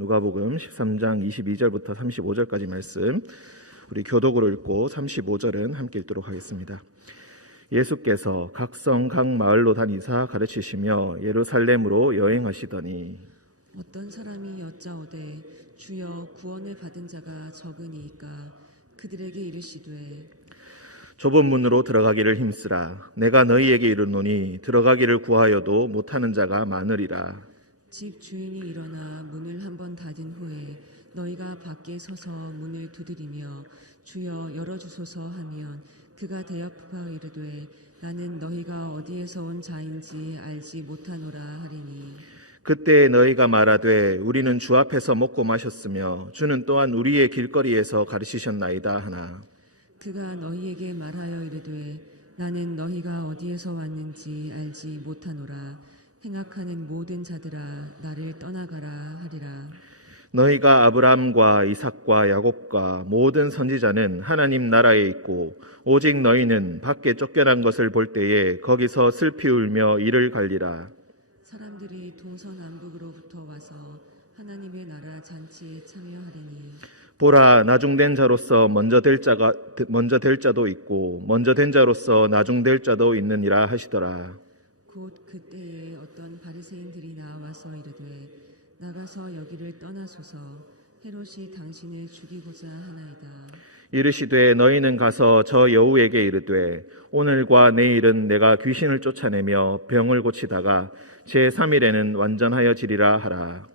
누가복음 13장 22절부터 35절까지 말씀 우리 교독으로 읽고 35절은 함께 읽도록 하겠습니다. 예수께서 각 성 각 마을로 다니사 가르치시며 예루살렘으로 여행하시더니 어떤 사람이 여짜오되 주여 구원을 받은 자가 적으니이까 그들에게 이르시되 좁은 문으로 들어가기를 힘쓰라. 내가 너희에게 이르노니 들어가기를 구하여도 못하는 자가 많으리라. 집 주인이 일어나 문을 한번 닫은 후에 너희가 밖에 서서 문을 두드리며 주여 열어주소서 하면 그가 대답하여 이르되 나는 너희가 어디에서 온 자인지 알지 못하노라 하리니 그때 너희가 말하되 우리는 주 앞에서 먹고 마셨으며 주는 또한 우리의 길거리에서 가르치셨나이다 하나 그가 너희에게 말하여 이르되 나는 너희가 어디에서 왔는지 알지 못하노라 행악하는 모든 자들아 나를 떠나가라 하리라. 너희가 아브라함과 이삭과 야곱과 모든 선지자는 하나님 나라에 있고 오직 너희는 밖에 쫓겨난 것을 볼 때에 거기서 슬피 울며 이를 갈리라. 사람들이 동서남북으로부터 와서 하나님의 나라 잔치에 참여하리니 보라 나중된 자로서 먼저 될 자도 있고 먼저 된 자로서 나중될 자도 있느니라 하시더라. 곧 그때에 어떤 바리새인들이 나와서 이르되 나가서 여기를 떠나소서 헤롯이 당신을 죽이고자 하나이다. 이르시되 너희는 가서 저 여우에게 이르되 오늘과 내일은 내가 귀신을 쫓아내며 병을 고치다가 제3일에는 완전하여지리라 하라.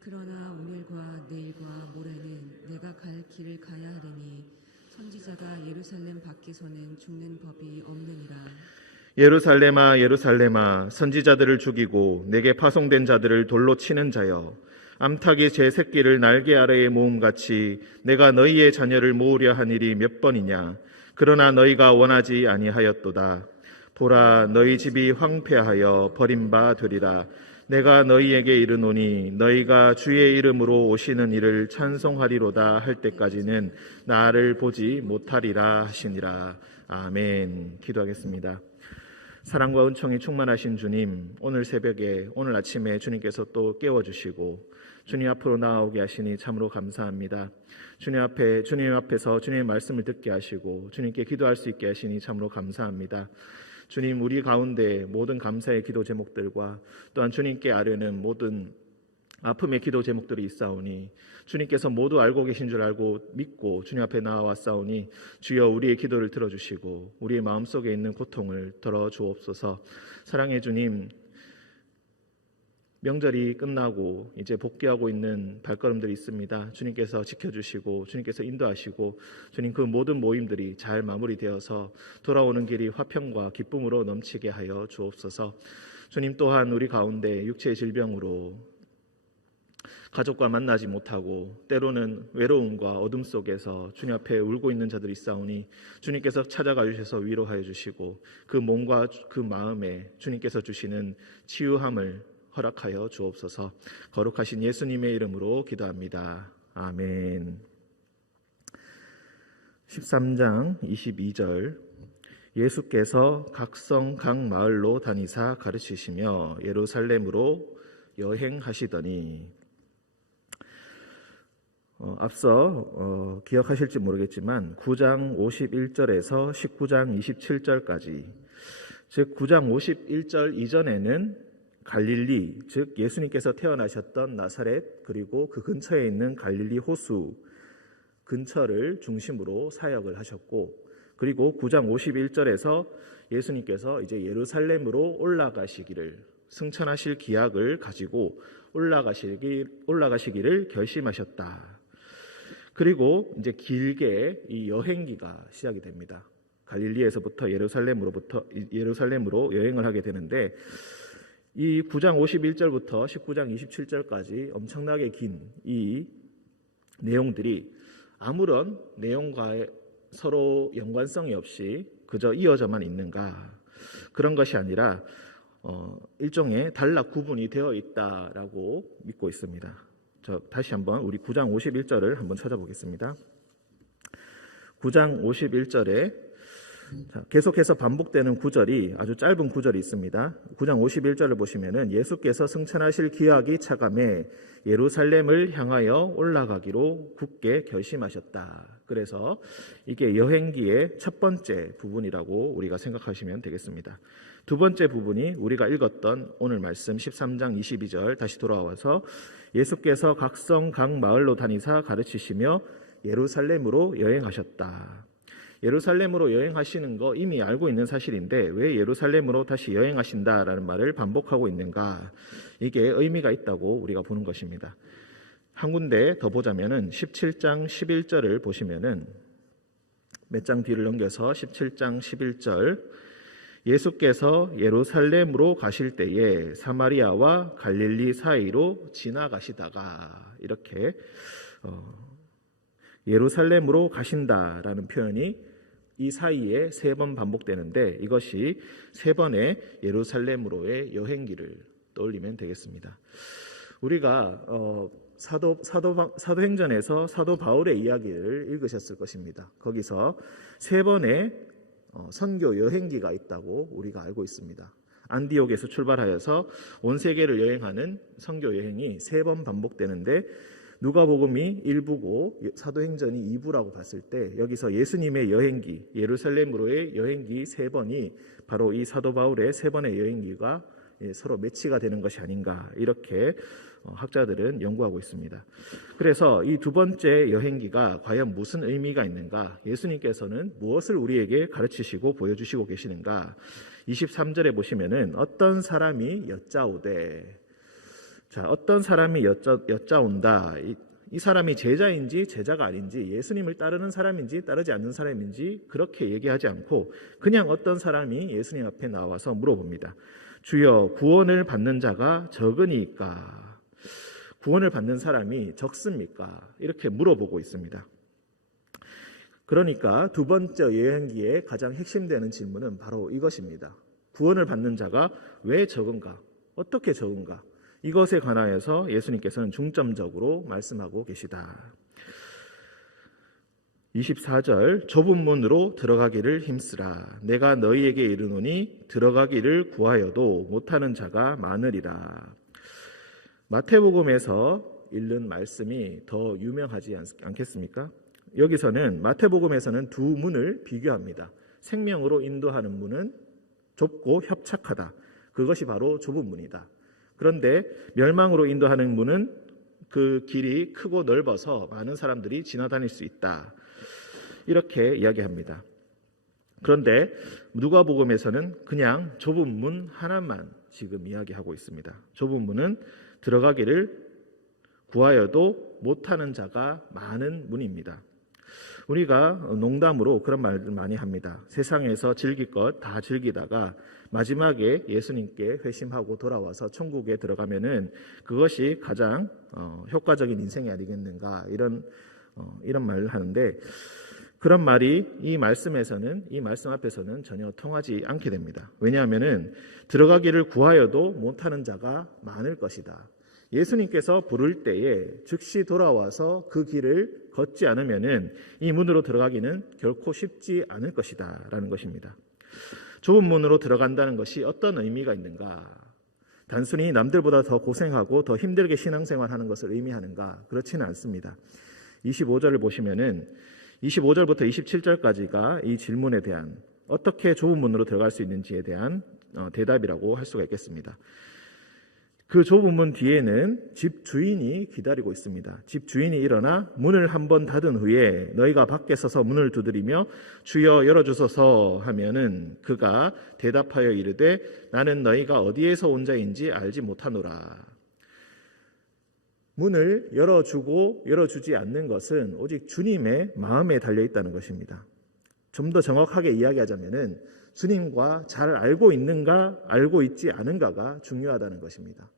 그러나 오늘과 내일과 모레는 내가 갈 길을 가야 하리니 선지자가 예루살렘 밖에서는 죽는 법이 없느니라. 예루살렘아 예루살렘아 선지자들을 죽이고 내게 파송된 자들을 돌로 치는 자여 암탉이 제 새끼를 날개 아래에 모음같이 내가 너희의 자녀를 모으려 한 일이 몇 번이냐. 그러나 너희가 원하지 아니하였도다. 보라 너희 집이 황폐하여 버림바 되리라. 내가 너희에게 이르노니 너희가 주의 이름으로 오시는 이를 찬송하리로다 할 때까지는 나를 보지 못하리라 하시니라. 아멘. 기도하겠습니다. 사랑과 은총이 충만하신 주님, 오늘 새벽에 오늘 아침에 주님께서 또 깨워주시고 주님 앞으로 나아오게 하시니 참으로 감사합니다. 주님 앞에서 주님의 말씀을 듣게 하시고 주님께 기도할 수 있게 하시니 참으로 감사합니다. 주님, 우리 가운데 모든 감사의 기도 제목들과 또한 주님께 아뢰는 모든 아픔의 기도 제목들이 있사오니 주님께서 모두 알고 계신 줄 알고 믿고 주님 앞에 나아왔사오니 주여 우리의 기도를 들어주시고 우리의 마음속에 있는 고통을 덜어주옵소서. 사랑의 주님, 명절이 끝나고 이제 복귀하고 있는 발걸음들이 있습니다. 주님께서 지켜주시고 주님께서 인도하시고 주님 그 모든 모임들이 잘 마무리되어서 돌아오는 길이 화평과 기쁨으로 넘치게 하여 주옵소서. 주님 또한 우리 가운데 육체의 질병으로 가족과 만나지 못하고 때로는 외로움과 어둠 속에서 주님 앞에 울고 있는 자들이 있사오니 주님께서 찾아가 주셔서 위로하여 주시고 그 몸과 그 마음에 주님께서 주시는 치유함을 허락하여 주옵소서. 거룩하신 예수님의 이름으로 기도합니다. 아멘. 13장 22절 예수께서 각 성 각 마을로 다니사 가르치시며 예루살렘으로 여행하시더니 앞서 기억하실지 모르겠지만 9장 51절에서 19장 27절까지 즉 9장 51절 이전에는 갈릴리 즉 예수님께서 태어나셨던 나사렛 그리고 그 근처에 있는 갈릴리 호수 근처를 중심으로 사역을 하셨고 그리고 9장 51절에서 예수님께서 이제 예루살렘으로 올라가시기를 승천하실 기약을 가지고 올라가시기를 결심하셨다. 그리고 이제 길게 이 여행기가 시작이 됩니다. 갈릴리에서부터 예루살렘으로 여행을 하게 되는데 이 9장 51절부터 19장 27절까지 엄청나게 긴 이 내용들이 아무런 내용과 서로 연관성이 없이 그저 이어져만 있는가 그런 것이 아니라 일종의 단락 구분이 되어 있다라고 믿고 있습니다. 다시 한번 우리 9장 51절을 한번 찾아보겠습니다. 9장 51절에 자, 계속해서 반복되는 구절이 아주 짧은 구절이 있습니다. 9장 51절을 보시면은 예수께서 승천하실 기약이 차감해 예루살렘을 향하여 올라가기로 굳게 결심하셨다. 그래서 이게 여행기의 첫 번째 부분이라고 우리가 생각하시면 되겠습니다. 두 번째 부분이 우리가 읽었던 오늘 말씀 13장 22절 다시 돌아와서 예수께서 각 성 각 마을로 다니사 가르치시며 예루살렘으로 여행하셨다. 예루살렘으로 여행하시는 거 이미 알고 있는 사실인데 왜 예루살렘으로 다시 여행하신다라는 말을 반복하고 있는가? 이게 의미가 있다고 우리가 보는 것입니다. 한 군데 더 보자면은 17장 11절을 보시면은 몇 장 뒤를 넘겨서 17장 11절 예수께서 예루살렘으로 가실 때에 사마리아와 갈릴리 사이로 지나가시다가 이렇게 예루살렘으로 가신다라는 표현이 이 사이에 3번 반복되는데 이것이 3번의 예루살렘으로의 여행기를 떠올리면 되겠습니다. 우리가 사도행전에서 사도 바울의 이야기를 읽으셨을 것입니다. 거기서 3번의 선교 여행기가 있다고 우리가 알고 있습니다. 안디옥에서 출발하여서 온 세계를 여행하는 선교 여행이 3번 반복되는데 누가복음이 1부고 사도행전이 2부라고 봤을 때 여기서 예수님의 여행기, 예루살렘으로의 여행기 3번이 바로 이 사도 바울의 3번의 여행기가 서로 매치가 되는 것이 아닌가 이렇게 학자들은 연구하고 있습니다. 그래서 이 두 번째 여행기가 과연 무슨 의미가 있는가? 예수님께서는 무엇을 우리에게 가르치시고 보여주시고 계시는가? 23절에 보시면은 어떤 사람이 여짜오되 자, 어떤 사람이 여짜온다. 이 사람이 제자인지 제자가 아닌지 예수님을 따르는 사람인지 따르지 않는 사람인지 그렇게 얘기하지 않고 그냥 어떤 사람이 예수님 앞에 나와서 물어봅니다. 주여 구원을 받는 자가 적으니까 구원을 받는 사람이 적습니까? 이렇게 물어보고 있습니다. 그러니까 두 번째 여행기의 가장 핵심되는 질문은 바로 이것입니다. 구원을 받는 자가 왜 적은가? 어떻게 적은가? 이것에 관하여서 예수님께서는 중점적으로 말씀하고 계시다. 24절 좁은 문으로 들어가기를 힘쓰라. 내가 너희에게 이르노니 들어가기를 구하여도 못하는 자가 많으리라. 마태복음에서 읽는 말씀이 더 유명하지 않겠습니까? 여기서는 마태복음에서는 두 문을 비교합니다. 생명으로 인도하는 문은 좁고 협착하다. 그것이 바로 좁은 문이다. 그런데 멸망으로 인도하는 문은 그 길이 크고 넓어서 많은 사람들이 지나다닐 수 있다. 이렇게 이야기합니다. 그런데 누가복음에서는 그냥 좁은 문 하나만 지금 이야기하고 있습니다. 좁은 문은 들어가기를 구하여도 못하는 자가 많은 문입니다. 우리가 농담으로 그런 말을 많이 합니다. 세상에서 즐길 것 다 즐기다가 마지막에 예수님께 회심하고 돌아와서 천국에 들어가면은 그것이 가장 효과적인 인생이 아니겠는가 이런 말을 하는데 그런 말이 이 말씀 앞에서는 전혀 통하지 않게 됩니다. 왜냐하면은 들어가기를 구하여도 못하는 자가 많을 것이다. 예수님께서 부를 때에 즉시 돌아와서 그 길을 걷지 않으면은 이 문으로 들어가기는 결코 쉽지 않을 것이다라는 것입니다. 좁은 문으로 들어간다는 것이 어떤 의미가 있는가? 단순히 남들보다 더 고생하고 더 힘들게 신앙생활하는 것을 의미하는가? 그렇지는 않습니다. 25절을 보시면은 25절부터 27절까지가 이 질문에 대한 어떻게 좁은 문으로 들어갈 수 있는지에 대한 대답이라고 할 수가 있겠습니다. 그 좁은 문 뒤에는 집 주인이 기다리고 있습니다. 집 주인이 일어나 문을 한번 닫은 후에 너희가 밖에 서서 문을 두드리며 주여 열어주소서 하면은 그가 대답하여 이르되 나는 너희가 어디에서 온 자인지 알지 못하노라. 문을 열어주고 열어주지 않는 것은 오직 주님의 마음에 달려있다는 것입니다. 좀 더 정확하게 이야기하자면은 주님과 잘 알고 있는가 알고 있지 않은가가 중요하다는 것입니다.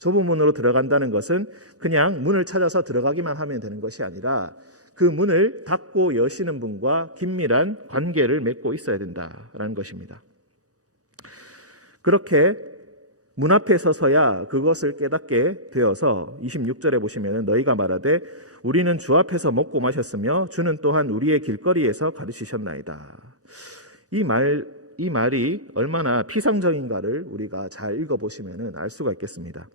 좁은 문으로 들어간다는 것은 그냥 문을 찾아서 들어가기만 하면 되는 것이 아니라 그 문을 닫고 여시는 분과 긴밀한 관계를 맺고 있어야 된다라는 것입니다. 그렇게 문 앞에 서서야 그것을 깨닫게 되어서 26절에 보시면 너희가 말하되 우리는 주 앞에서 먹고 마셨으며 주는 또한 우리의 길거리에서 가르치셨나이다. 이 말이 얼마나 피상적인가를 우리가 잘 읽어보시면 알 수가 있겠습니다.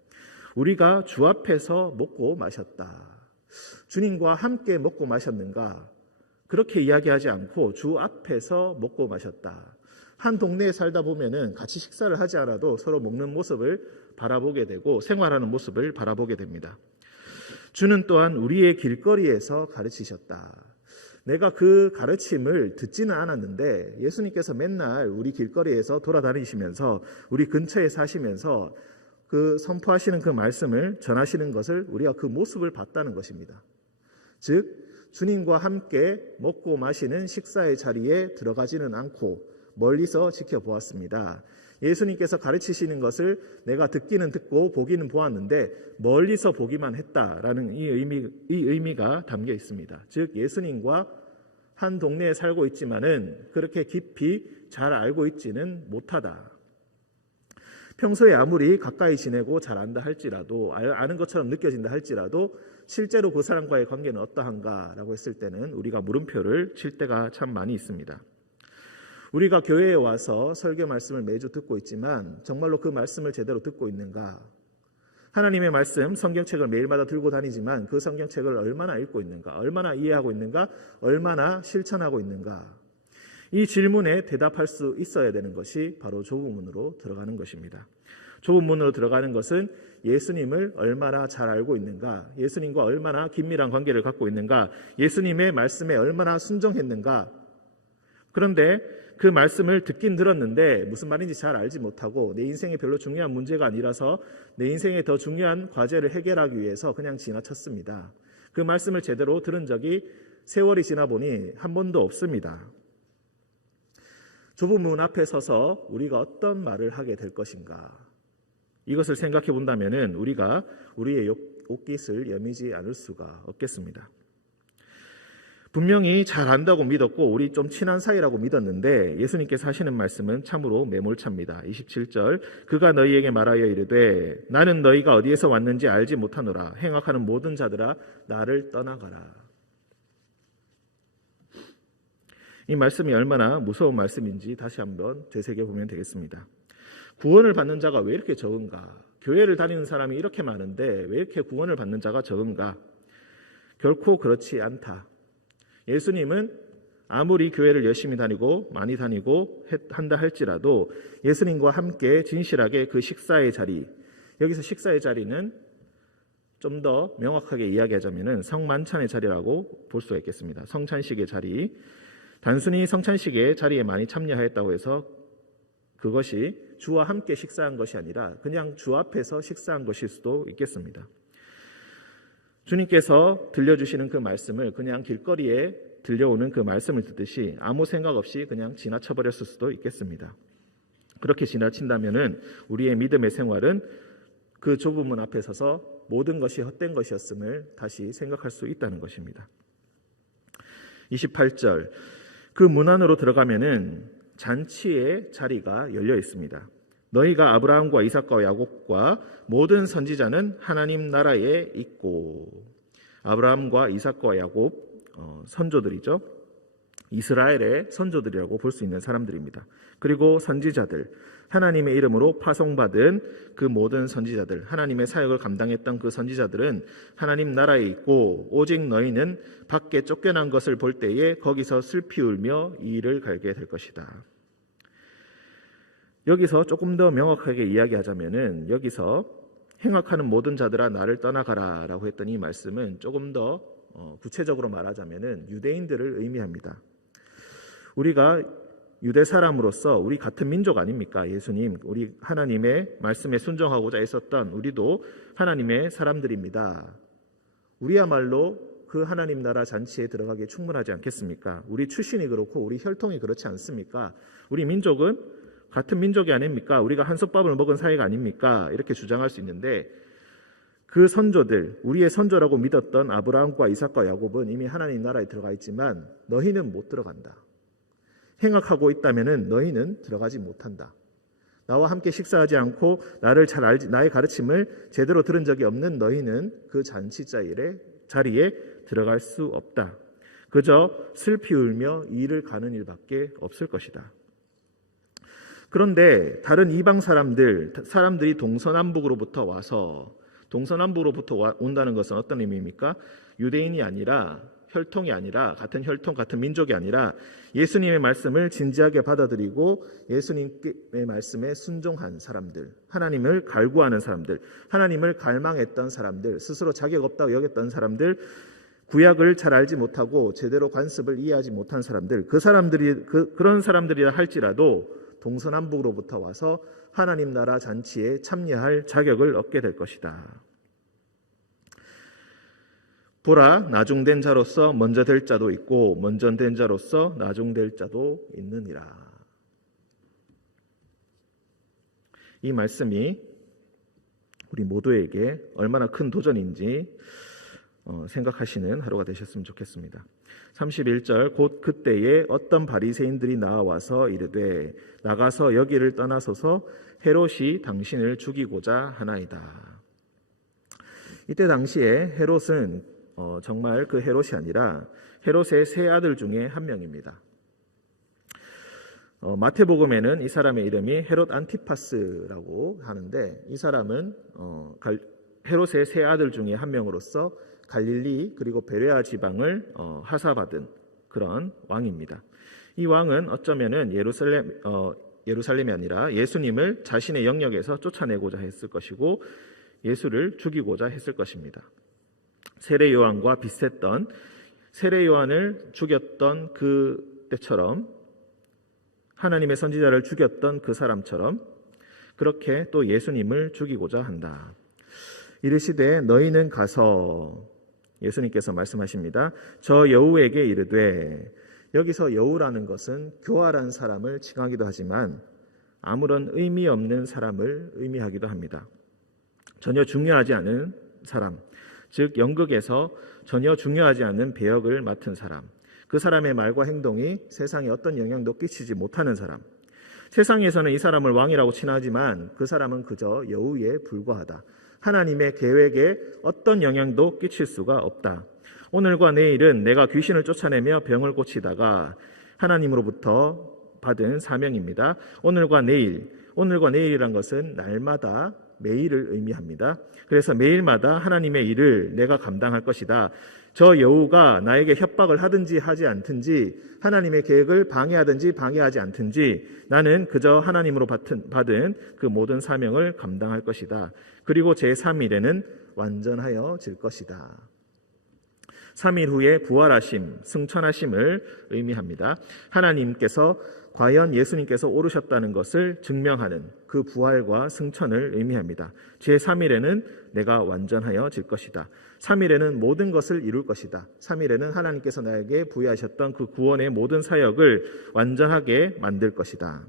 우리가 주 앞에서 먹고 마셨다. 주님과 함께 먹고 마셨는가? 그렇게 이야기하지 않고 주 앞에서 먹고 마셨다. 한 동네에 살다 보면은 같이 식사를 하지 않아도 서로 먹는 모습을 바라보게 되고 생활하는 모습을 바라보게 됩니다. 주는 또한 우리의 길거리에서 가르치셨다. 내가 그 가르침을 듣지는 않았는데 예수님께서 맨날 우리 길거리에서 돌아다니시면서 우리 근처에 사시면서 그 선포하시는 그 말씀을 전하시는 것을 우리가 그 모습을 봤다는 것입니다. 즉 주님과 함께 먹고 마시는 식사의 자리에 들어가지는 않고 멀리서 지켜보았습니다. 예수님께서 가르치시는 것을 내가 듣기는 듣고 보기는 보았는데 멀리서 보기만 했다라는 이 의미가 담겨 있습니다. 즉 예수님과 한 동네에 살고 있지만은 그렇게 깊이 잘 알고 있지는 못하다. 평소에 아무리 가까이 지내고 잘 안다 할지라도 아는 것처럼 느껴진다 할지라도 실제로 그 사람과의 관계는 어떠한가라고 했을 때는 우리가 물음표를 칠 때가 참 많이 있습니다. 우리가 교회에 와서 설교 말씀을 매주 듣고 있지만 정말로 그 말씀을 제대로 듣고 있는가? 하나님의 말씀, 성경책을 매일마다 들고 다니지만 그 성경책을 얼마나 읽고 있는가? 얼마나 이해하고 있는가? 얼마나 실천하고 있는가? 이 질문에 대답할 수 있어야 되는 것이 바로 좁은 문으로 들어가는 것입니다. 좁은 문으로 들어가는 것은 예수님을 얼마나 잘 알고 있는가? 예수님과 얼마나 긴밀한 관계를 갖고 있는가? 예수님의 말씀에 얼마나 순종했는가? 그런데 그 말씀을 듣긴 들었는데 무슨 말인지 잘 알지 못하고 내 인생에 별로 중요한 문제가 아니라서 내 인생에 더 중요한 과제를 해결하기 위해서 그냥 지나쳤습니다. 그 말씀을 제대로 들은 적이 세월이 지나 보니 한 번도 없습니다. 좁은 문 앞에 서서 우리가 어떤 말을 하게 될 것인가? 이것을 생각해 본다면 우리가 우리의 옷깃을 여미지 않을 수가 없겠습니다. 분명히 잘 안다고 믿었고 우리 좀 친한 사이라고 믿었는데 예수님께서 하시는 말씀은 참으로 매몰차입니다. 27절 그가 너희에게 말하여 이르되 나는 너희가 어디에서 왔는지 알지 못하노라. 행악하는 모든 자들아 나를 떠나가라. 이 말씀이 얼마나 무서운 말씀인지 다시 한번 되새겨보면 되겠습니다. 구원을 받는 자가 왜 이렇게 적은가? 교회를 다니는 사람이 이렇게 많은데 왜 이렇게 구원을 받는 자가 적은가? 결코 그렇지 않다. 예수님은 아무리 교회를 열심히 다니고 많이 다니고 한다 할지라도 예수님과 함께 진실하게 그 식사의 자리, 여기서 식사의 자리는 좀 더 명확하게 이야기하자면 성만찬의 자리라고 볼 수가 있겠습니다. 성찬식의 자리, 단순히 성찬식의 자리에 많이 참여하였다고 해서 그것이 주와 함께 식사한 것이 아니라 그냥 주 앞에서 식사한 것일 수도 있겠습니다. 주님께서 들려주시는 그 말씀을 그냥 길거리에 들려오는 그 말씀을 듣듯이 아무 생각 없이 그냥 지나쳐버렸을 수도 있겠습니다. 그렇게 지나친다면 우리의 믿음의 생활은 그 좁은 문 앞에 서서 모든 것이 헛된 것이었음을 다시 생각할 수 있다는 것입니다. 28절 그 문 안으로 들어가면은 잔치의 자리가 열려 있습니다. 너희가 아브라함과 이삭과 야곱과 모든 선지자는 하나님 나라에 있고, 아브라함과 이삭과 야곱 선조들이죠. 이스라엘의 선조들이라고 볼 수 있는 사람들입니다. 그리고 선지자들, 하나님의 이름으로 파송받은 그 모든 선지자들, 하나님의 사역을 감당했던 그 선지자들은 하나님 나라에 있고 오직 너희는 밖에 쫓겨난 것을 볼 때에 거기서 슬피 울며 이를 갈게 될 것이다. 여기서 조금 더 명확하게 이야기하자면은 여기서 행악하는 모든 자들아 나를 떠나가라 라고 했던 이 말씀은 조금 더 구체적으로 말하자면은 유대인들을 의미합니다. 우리가 유대 사람으로서 우리 같은 민족 아닙니까? 예수님, 우리 하나님의 말씀에 순종하고자 했었던 우리도 하나님의 사람들입니다. 우리야말로 그 하나님 나라 잔치에 들어가기에 충분하지 않겠습니까? 우리 출신이 그렇고 우리 혈통이 그렇지 않습니까? 우리 민족은 같은 민족이 아닙니까? 우리가 한솥밥을 먹은 사이가 아닙니까? 이렇게 주장할 수 있는데 그 선조들, 우리의 선조라고 믿었던 아브라함과 이삭과 야곱은 이미 하나님 나라에 들어가 있지만 너희는 못 들어간다. 행악하고 있다면은 너희는 들어가지 못한다. 나와 함께 식사하지 않고 나를 잘 알지, 나의 가르침을 제대로 들은 적이 없는 너희는 그 잔치 자리에 들어갈 수 없다. 그저 슬피 울며 이를 가는 일밖에 없을 것이다. 그런데 다른 이방 사람들이 동서남북으로부터 온다는 것은 어떤 의미입니까? 유대인이 아니라, 혈통이 아니라, 같은 혈통, 같은 민족이 아니라 예수님의 말씀을 진지하게 받아들이고 예수님의 말씀에 순종한 사람들, 하나님을 갈구하는 사람들, 하나님을 갈망했던 사람들, 스스로 자격 없다고 여겼던 사람들, 구약을 잘 알지 못하고 제대로 관습을 이해하지 못한 사람들, 그런 사람들이라 할지라도 동서남북으로부터 와서 하나님 나라 잔치에 참여할 자격을 얻게 될 것이다. 보라, 나중된 자로서 먼저 될 자도 있고 먼저 된 자로서 나중될 자도 있느니라. 이 말씀이 우리 모두에게 얼마나 큰 도전인지 생각하시는 하루가 되셨으면 좋겠습니다. 31절, 곧 그때에 어떤 바리새인들이 나와서 이르되 나가서 여기를 떠나소서, 헤롯이 당신을 죽이고자 하나이다. 이때 당시에 헤롯은 정말 그 헤롯이 아니라 헤롯의 세 아들 중에 한 명입니다. 마태복음에는 이 사람의 이름이 헤롯 안티파스라고 하는데, 이 사람은 헤롯의 세 아들 중에 한 명으로서 갈릴리 그리고 베레아 지방을 하사받은 그런 왕입니다. 이 왕은 어쩌면은 예루살렘이 아니라 예수님을 자신의 영역에서 쫓아내고자 했을 것이고 예수를 죽이고자 했을 것입니다. 세례 요한과 비슷했던, 세례 요한을 죽였던 그 때처럼, 하나님의 선지자를 죽였던 그 사람처럼 그렇게 또 예수님을 죽이고자 한다. 이르시되 너희는 가서, 예수님께서 말씀하십니다. 저 여우에게 이르되, 여기서 여우라는 것은 교활한 사람을 칭하기도 하지만 아무런 의미 없는 사람을 의미하기도 합니다. 전혀 중요하지 않은 사람, 즉 연극에서 전혀 중요하지 않은 배역을 맡은 사람, 그 사람의 말과 행동이 세상에 어떤 영향도 끼치지 못하는 사람, 세상에서는 이 사람을 왕이라고 칭하지만 그 사람은 그저 여우에 불과하다. 하나님의 계획에 어떤 영향도 끼칠 수가 없다. 오늘과 내일은 내가 귀신을 쫓아내며 병을 고치다가 하나님으로부터 받은 사명입니다. 오늘과 내일이란 것은 날마다, 매일을 의미합니다. 그래서 매일마다 하나님의 일을 내가 감당할 것이다. 저 여우가 나에게 협박을 하든지 하지 않든지, 하나님의 계획을 방해하든지 방해하지 않든지 나는 그저 하나님으로 받은 그 모든 사명을 감당할 것이다. 그리고 제3일에는 완전하여질 것이다. 3일 후에 부활하심, 승천하심을 의미합니다. 하나님께서 과연 예수님께서 오르셨다는 것을 증명하는 그 부활과 승천을 의미합니다. 제3일에는 내가 완전하여질 것이다. 3일에는 모든 것을 이룰 것이다. 3일에는 하나님께서 나에게 부여하셨던 그 구원의 모든 사역을 완전하게 만들 것이다.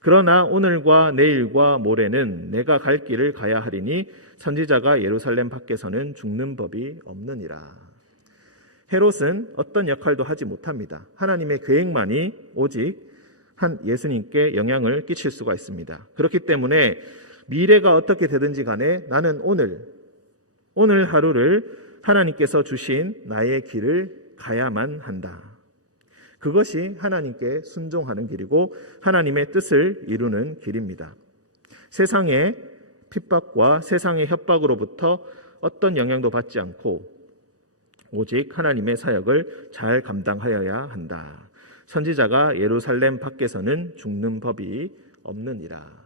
그러나 오늘과 내일과 모레는 내가 갈 길을 가야 하리니 선지자가 예루살렘 밖에서는 죽는 법이 없느니라. 헤롯은 어떤 역할도 하지 못합니다. 하나님의 계획만이 오직 한 예수님께 영향을 끼칠 수가 있습니다. 그렇기 때문에 미래가 어떻게 되든지 간에 나는 오늘 하루를 하나님께서 주신 나의 길을 가야만 한다. 그것이 하나님께 순종하는 길이고 하나님의 뜻을 이루는 길입니다. 세상의 핍박과 세상의 협박으로부터 어떤 영향도 받지 않고 오직 하나님의 사역을 잘 감당하여야 한다. 선지자가 예루살렘 밖에서는 죽는 법이 없느니라.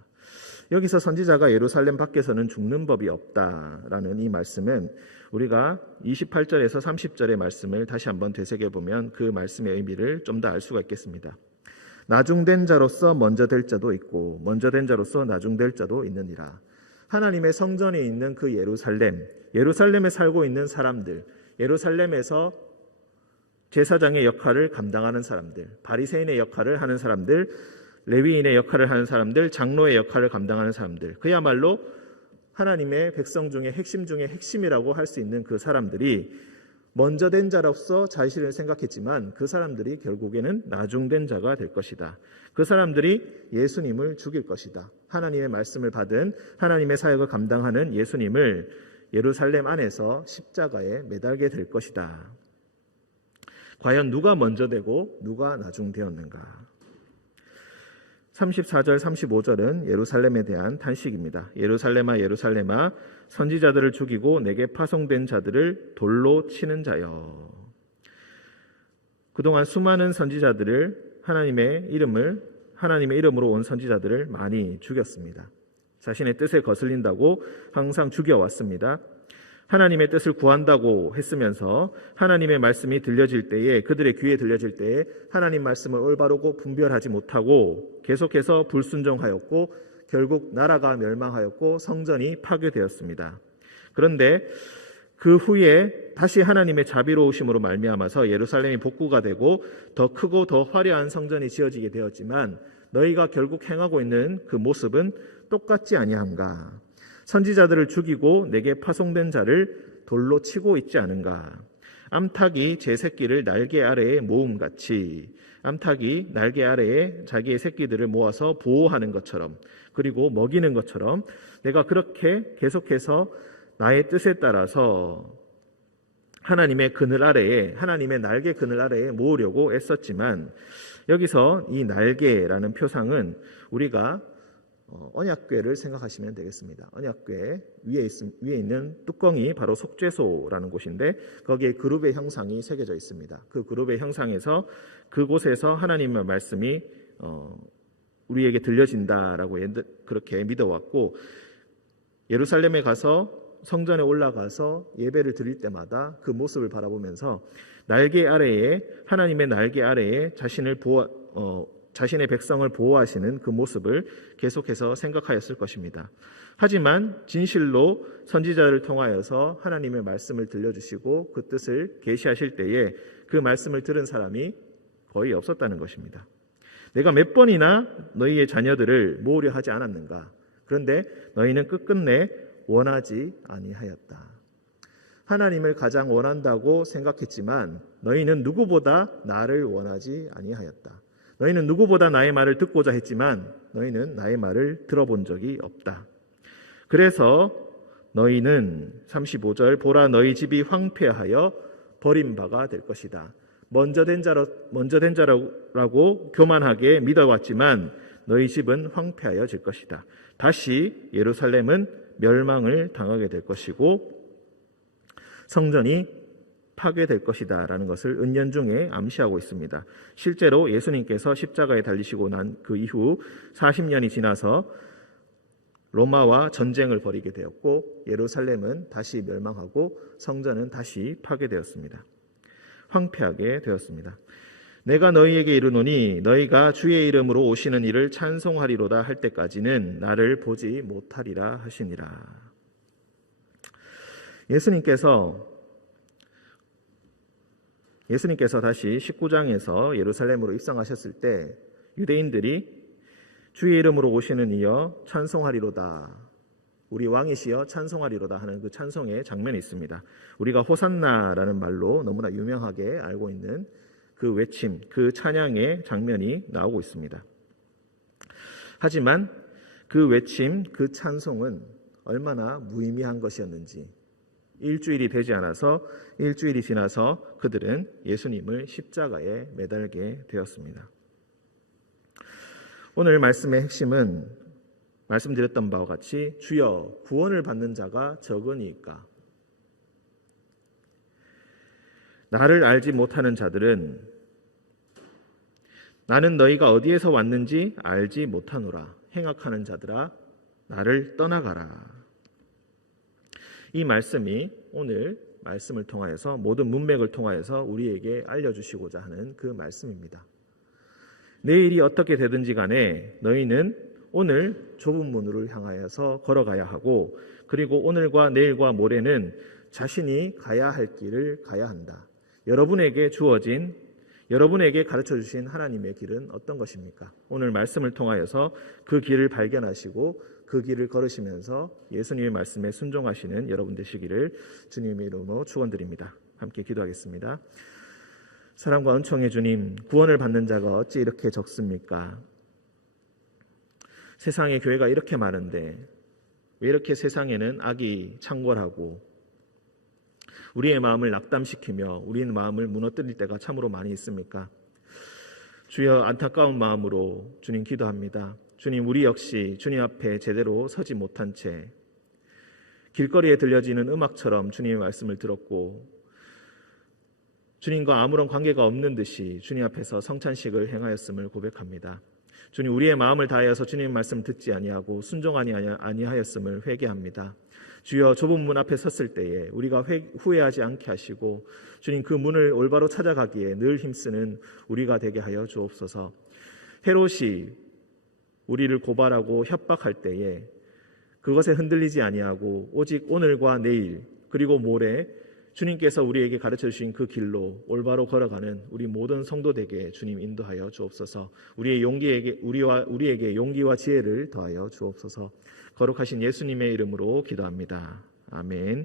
여기서 선지자가 예루살렘 밖에서는 죽는 법이 없다라는 이 말씀은 우리가 28절에서 30절의 말씀을 다시 한번 되새겨보면 그 말씀의 의미를 좀 더 알 수가 있겠습니다. 나중된 자로서 먼저 될 자도 있고 먼저 된 자로서 나중될 자도 있느니라. 하나님의 성전에 있는 그 예루살렘에 살고 있는 사람들, 예루살렘에서 제사장의 역할을 감당하는 사람들, 바리새인의 역할을 하는 사람들, 레위인의 역할을 하는 사람들, 장로의 역할을 감당하는 사람들, 그야말로 하나님의 백성 중에 핵심 중에 핵심이라고 할 수 있는 그 사람들이 먼저 된 자로서 자신을 생각했지만 그 사람들이 결국에는 나중된 자가 될 것이다. 그 사람들이 예수님을 죽일 것이다. 하나님의 말씀을 받은 하나님의 사역을 감당하는 예수님을 예루살렘 안에서 십자가에 매달게 될 것이다. 과연 누가 먼저 되고 누가 나중되었는가? 34절 35절은 예루살렘에 대한 탄식입니다. 예루살렘아 예루살렘아 선지자들을 죽이고 내게 파송된 자들을 돌로 치는 자여. 그동안 수많은 선지자들을 하나님의 이름으로 온 선지자들을 많이 죽였습니다. 자신의 뜻에 거슬린다고 항상 죽여왔습니다. 하나님의 뜻을 구한다고 했으면서 하나님의 말씀이 들려질 때에, 그들의 귀에 들려질 때에 하나님 말씀을 올바르고 분별하지 못하고 계속해서 불순종하였고 결국 나라가 멸망하였고 성전이 파괴되었습니다. 그런데 그 후에 다시 하나님의 자비로우심으로 말미암아서 예루살렘이 복구가 되고 더 크고 더 화려한 성전이 지어지게 되었지만 너희가 결국 행하고 있는 그 모습은 똑같지 아니한가? 선지자들을 죽이고 내게 파송된 자를 돌로 치고 있지 않은가? 암탉이 제 새끼를 날개 아래에 모음같이, 암탉이 날개 아래에 자기의 새끼들을 모아서 보호하는 것처럼, 그리고 먹이는 것처럼 내가 그렇게 계속해서 나의 뜻에 따라서 하나님의 그늘 아래에, 하나님의 날개 그늘 아래에 모으려고 애썼지만, 여기서 이 날개라는 표상은 우리가 언약궤를 생각하시면 되겠습니다. 언약궤 위에 있는 뚜껑이 바로 속죄소라는 곳인데 거기에 그룹의 형상이 새겨져 있습니다. 그 그룹의 형상에서 그곳에서 하나님의 말씀이 우리에게 들려진다라고 그렇게 믿어왔고, 예루살렘에 가서 성전에 올라가서 예배를 드릴 때마다 그 모습을 바라보면서 날개 아래에, 하나님의 날개 아래에 자신의 백성을 보호하시는 그 모습을 계속해서 생각하였을 것입니다. 하지만 진실로 선지자를 통하여서 하나님의 말씀을 들려주시고 그 뜻을 계시하실 때에 그 말씀을 들은 사람이 거의 없었다는 것입니다. 내가 몇 번이나 너희의 자녀들을 모으려 하지 않았는가? 그런데 너희는 끝끝내 원하지 아니하였다. 하나님을 가장 원한다고 생각했지만 너희는 누구보다 나를 원하지 아니하였다. 너희는 누구보다 나의 말을 듣고자 했지만 너희는 나의 말을 들어본 적이 없다. 그래서 너희는 35절 보라 너희 집이 황폐하여 버림바가 될 것이다. 먼저 된 자라고 교만하게 믿어왔지만 너희 집은 황폐하여질 것이다. 다시 예루살렘은 멸망을 당하게 될 것이고 성전이 파괴될 것이다 라는 것을 은연중에 암시하고 있습니다. 실제로 예수님께서 십자가에 달리시고 난 그 이후 40년이 지나서 로마와 전쟁을 벌이게 되었고 예루살렘은 다시 멸망하고 성전은 다시 파괴되었습니다. 황폐하게 되었습니다. 내가 너희에게 이르노니 너희가 주의 이름으로 오시는 이를 찬송하리로다 할 때까지는 나를 보지 못하리라 하시니라. 예수님께서 다시 19장에서 예루살렘으로 입성하셨을 때 유대인들이 주의 이름으로 오시는 이여 찬송하리로다, 우리 왕이시여 찬송하리로다 하는 그 찬송의 장면이 있습니다. 우리가 호산나라는 말로 너무나 유명하게 알고 있는 그 외침, 그 찬양의 장면이 나오고 있습니다. 하지만 그 외침, 그 찬송은 얼마나 무의미한 것이었는지 일주일이 지나서 그들은 예수님을 십자가에 매달게 되었습니다. 오늘 말씀의 핵심은 말씀드렸던 바와 같이 주여 구원을 받는 자가 적으니까. 나를 알지 못하는 자들은 나는 너희가 어디에서 왔는지 알지 못하노라. 행악하는 자들아 나를 떠나가라. 이 말씀이 오늘 말씀을 통하여서 모든 문맥을 통하여서 우리에게 알려주시고자 하는 그 말씀입니다. 내일이 어떻게 되든지 간에 너희는 오늘 좁은 문으로 향하여서 걸어가야 하고 그리고 오늘과 내일과 모레는 자신이 가야 할 길을 가야 한다. 여러분에게 가르쳐 주신 하나님의 길은 어떤 것입니까? 오늘 말씀을 통하여서 그 길을 발견하시고 그 길을 걸으시면서 예수님의 말씀에 순종하시는 여러분 되시기를 주님의 이름으로 축원드립니다. 함께 기도하겠습니다. 사랑과 은총의 주님, 구원을 받는 자가 어찌 이렇게 적습니까? 세상에 교회가 이렇게 많은데 왜 이렇게 세상에는 악이 창궐하고 우리의 마음을 낙담시키며 우리의 마음을 무너뜨릴 때가 참으로 많이 있습니까? 주여, 안타까운 마음으로 주님 기도합니다. 주님, 우리 역시 주님 앞에 제대로 서지 못한 채 길거리에 들려지는 음악처럼 주님의 말씀을 들었고 주님과 아무런 관계가 없는 듯이 주님 앞에서 성찬식을 행하였음을 고백합니다. 주님, 우리의 마음을 다하여서 주님의 말씀 듣지 아니하고 순종하니 아니하였음을 회개합니다. 주여, 좁은 문 앞에 섰을 때에 우리가 후회하지 않게 하시고 주님, 그 문을 올바로 찾아가기에 늘 힘쓰는 우리가 되게 하여 주옵소서. 헤롯이 우리를 고발하고 협박할 때에 그것에 흔들리지 아니하고 오직 오늘과 내일 그리고 모레 주님께서 우리에게 가르쳐 주신 그 길로 올바로 걸어가는 우리 모든 성도되게 주님 인도하여 주옵소서. 우리에게 용기와 지혜를 더하여 주옵소서. 거룩하신 예수님의 이름으로 기도합니다. 아멘.